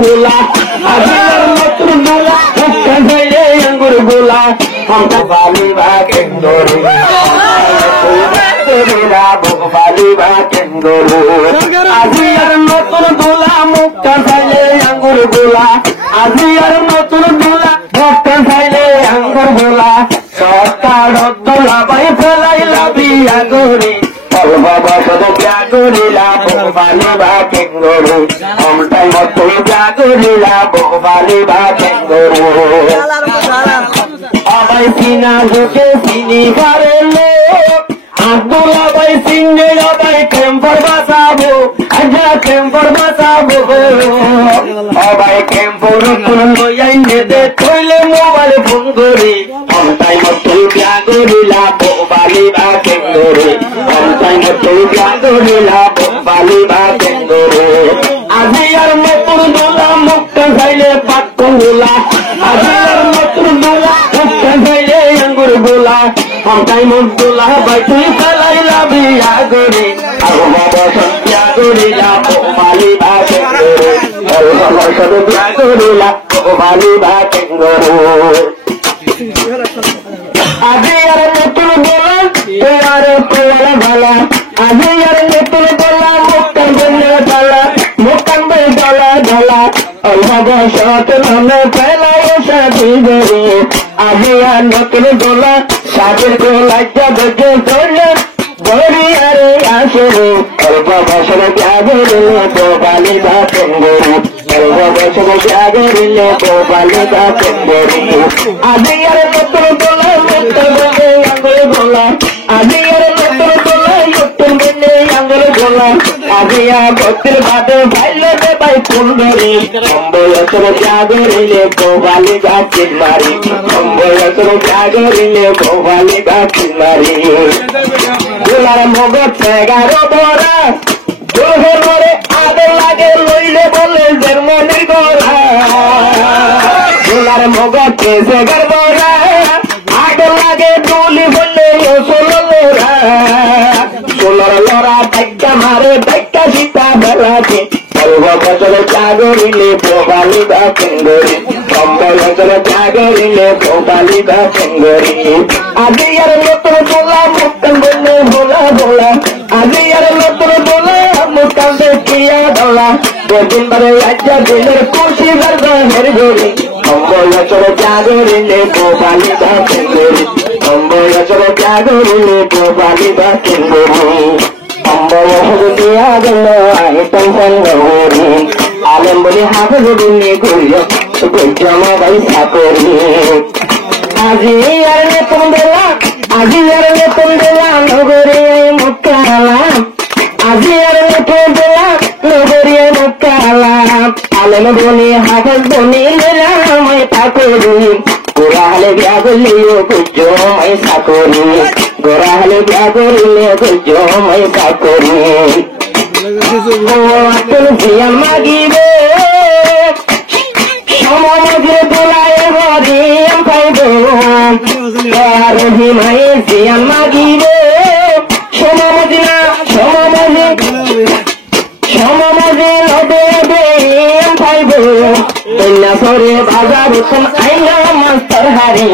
গোলা আজিয়ার নতুন গোলা মুখটা খাইলে আঙ্গুর গোলা আমরা বালি বাগেন গরু বালি বাগেন গরু আজিয়ার নতুন গোলা মুখটা খাইলে আঙ্গুর গোলা আজিয়ার নতুন গোলা মুখটা খাইলে আঙ্গুর গোলা সরকার দোলা বাই ফেলাইলা বিয়া গরি বাবা সদ জাগরিলা বালি বাগেন গরু আমটাই মতো জাগরিলা বালি বাগেন গরু আবাই সিনা ঝুঁকে চিনি পারে লোক আব্দুল্লাহ ভাই সিংহে আবাই ক্যাম্পার বাঁচাবো আজা ক্যাম্পার বাঁচাবো আবাই ক্যাম্পর লইয়াই নেতে থইলে মোবাইল ফোন করি আমটাই মতো জাগরিলা বালি বাগেন গরু আমটাই মতো জাগরিলা বালি বাগেন গরু আজিয়ার নতুন দোলা মুখটা খাইলে পাক্কন গোলা আজিয়ার নতুন দোলা মুখটা খাইলে আঙ্গুর গোলা আমটাই মন দোলা বাই তুই ফেলাইলা বিয়া গরি আর বাবা সত্যা গরিলা বালি বাগেন গরু বাবা সত্যা গরিলা বালি বাগেন গরু আজিয়ার নতুন দোলা তোয়ার তোয়ার ভালা আজিয়ার নতুন দোলা মুখটা গন্যা ঢালা মুখটা ঢালা ঢালা বাবা সত নামে ফেলাই সাথী গরি আজিয়ার নতুন দোলা সাথের গোলায় যাবে ধরলে গরি আরে আসরে বাবা সব জাগরিলে বালি বাগেন গরু বাবা সব জাগরিলে বালি বাগেন গরু আজিয়ার নতুন দোলা মুখটা গন্যা আঙ্গুল গোলা আজিয়ার নতুন দোলা মুখটা গন্যা আঙ্গুল গোলা আজিয়া ভক্তির বাদে ভাইলে ভাই ফুল ধরি বয়সর জাগরিলে বালি বাগেন মারি বয়সর জাগরিলে বালি বাগেন মারি গোলার মগজ 11 বরা দোহের মরে আদর লাগে লইলে বলে জার্মানির গোরা গোলার মগজ 11 বরা আদর লাগে ডুলি বললে সোলরা সোলর লড়া ডাক্কা মারে ডাক্কা সীতা বেলাকে বছর জাগরিলে বালি বাগেন গরি বছর জাগরিলে বালি বাগেন গরি আজিয়ার নতুন দোলা মুখটা বললে ভোলা ভোলা আজিয়ার নতুন দোলা মুখটা দেখিয়া ঢলা দুদিন বারে আজ্জা দিলের খুশি হের গরি বছর জাগরিলে বালি বাগেন গরি বছর জাগরিলে বালি বাগেন গরি দিয়া গেল আইটেন গরি আলম বলে হাফেজ দিনে ঘুরিয়ে জমা ভাই সাকরি আজিয়ার নতুন দোলা আজিয়ার নতুন দোলা নগরে মুক্তালা আজিয়ার নতুন দোলা নগরে মুক্তালা আলম বলে হাফেজ বনে রামায় ঠাকুরি গোরা হলে বিয়া করলিও জমাই সাকরি গোরা হলে বিয়া করিলে জমাই সাকরি জিয়ান মাগিবে সমাজে দোলায় হরিম পাইব রহিমাই জিয়ান মাগিবে সমাজে না সমাজে নদে পাইব কন্যাসরে বাজার উঠুন আইনা মাস্টার হারি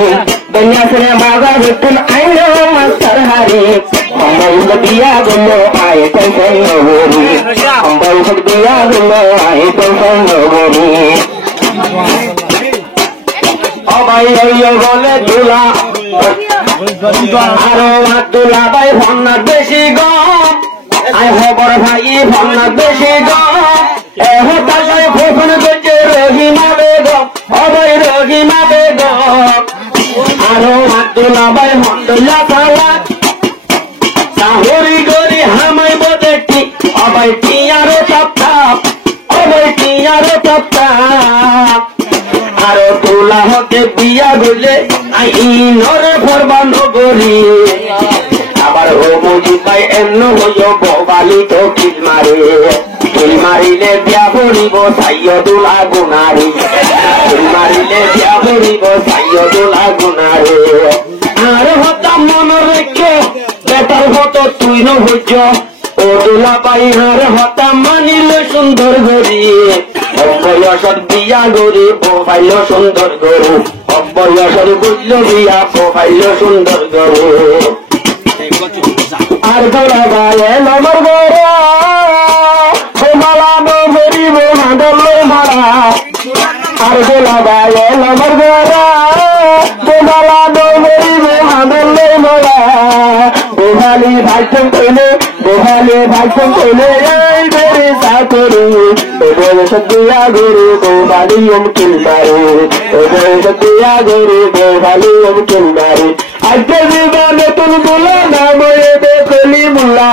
কন্যাসরে বাজার উঠুন আইনা মাস্টার হারি অম্বল দিয়া গেল আইটেন গরি অম্বল দিয়া গেল আইটেন গরি অবাই বলে দুলা আরো দুলা ভাই ভন্নার বেশি গম আই খবর ভাই ভন্নার বেশি গম এহতাশায় ফোন করছে রহিমা বেগম অবাই রহিমা বেগম আরো দুলা ভাই মন্ডলা পালা সাহরি গরি হামাই বদেটি অবাই টিয়ারো চাপতাপ অবাই টিয়ারো চাপতাপ আরো তোলা হতে বিয়া গলে আইনরে ভরবা নগরী আবার ও বুঝি পাই এমন হইল বালি তো কিল মারিলে বিয়া পড়িব সাইয় দোলা গুনারি কিল মারিলে বিয়া পড়িব সাইয় দোলা গুনারে আর হতাম মন রেখে বেটার হতো তুই ন হইছ ও দোলা পাই আর হতাম মানিলে সুন্দর ঘড়ি বয়সর বিয়া গরি প্রোফাইল সুন্দর গরু বয়সর বুঝল বিয়া প্রোফাইল সুন্দর গরু আর গোলা গায়ে নমর গরু মালা মরিব হাঁদল মারা আর গোলা গায়ে নমর গরু মালা মরিব হাঁদল মারা গোহালি ভাইচন কইলে এই বেড়ে তা করু সত্যিয়া গরু গোহালি অমকিল মারে সত্যিয়া গরু গোহালি অমকিল মারে আজকের বিবাহ নতুন বলে নাম কলি মুল্লা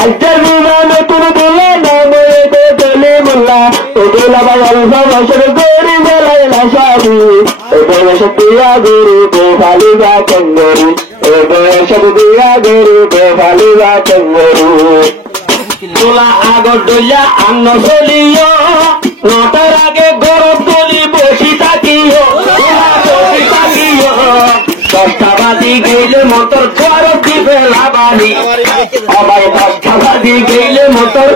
আজকের বিবাহ নতুন বলে নাম কলি মুল্লা ওগুলা ভাই অল্প বছর গরি বেলায় নাসাবি সত্যিয়া গরু গোহালি বা চঙ্গরি সত্যিয়া গরু গোহালি বা চঙ্গরি তোলা আগর দইয়া আন্ন চলিও নটার আগে গরম তুলি বসি থাকিও দশটা বাজি গেলে মোটর গরম দিবে লাবানি আবার দশটা বাজি গেলে মোটর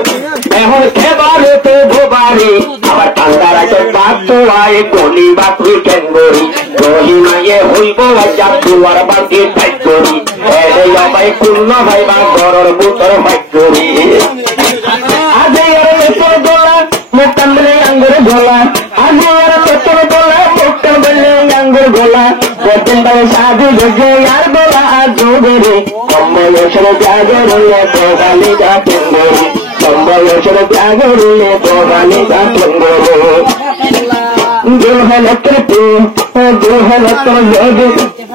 এখন খেবারে তো ভোবারি আবার ঠান্ডা রাখে পাত্র আয়ে গলি বাপুরি ক্যাঙ্গরি গলি মাইয়ে হইব বাজার দুয়ার বাকি ফাইট করি ভাই পূর্ণ ভাই বা গরর বুতর ফাইট করি আজে তোর গোলা মুক্তান বলে আঙ্গুর গোলা আজে তোর গোলা মুক্তান বলে আঙ্গুর গোলা বর্তমান সাধু গজে আর গোলা জোগরে কম্বলেশ্বর জাগরে গোগালি গা পেঙ্গরি কম্বলেশ্বর জাগরে গোগালি গা পেঙ্গরি দুর্হলত্র দুর্হলত্র যোগ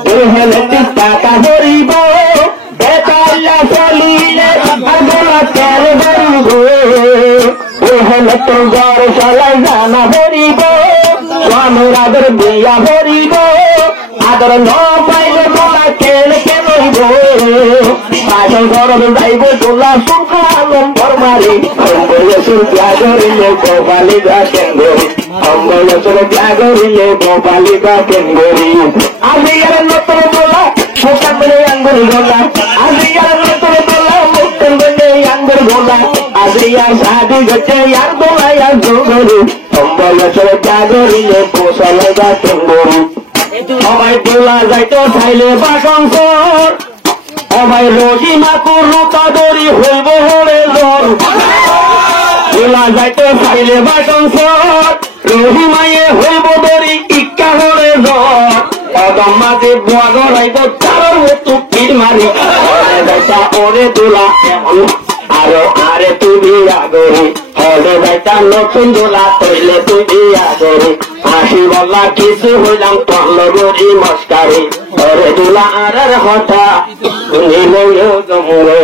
দুর্হলত্র টাকা ধরিব বেতাল্লা চলিলে গোলা তেল ধরিব দুর্হলত্র গড় চলাই জানা ধরিব স্বামীর আদর বিয়া ধরিব আদর ন পাইলে গোলা কেলে কেলইব পাশন গরম যাইব গোলা সুখ নম্বর মারি অম্বলেশ্বর জাগরিলে গোপালি গা কেঙ্গরি অম্বলেশ্বর জাগরিলে গোপালি গা কেঙ্গরি আজি আর নতুন গোলা মুক্তান বলে আঙ্গুর গোলা আজি আর নতুন গোলা মুক্তান বলে আঙ্গুর গোলা আজি আর সাধু গছে আর গোলা আর জোগরি অম্বলেশ্বর জাগরিলে গোসালে গা কেঙ্গরি সবাই গোলা যাইতো চাইলে বাসন কর সবাই রোজি মাকুর রুতা দড়ি হইব হলে জ্বর গোলা যাইতো চাইলে বাসন কর রোজি মাইয়ে হইব দড়ি ইক্কা হলে জ্বর অদম মাঝে বুয়া গড়াইব চারর মতো পিঠ মারি যাইতা ওরে দোলা এমন আরো আরে তুমি আগরি হলে যাইতা নতুন দোলা তৈলে তুমি আগরি হাসি বল্লা কিছু হইলাম তল গরি মস্কারি ওরে দোলা আর কথা তুমি জমুরে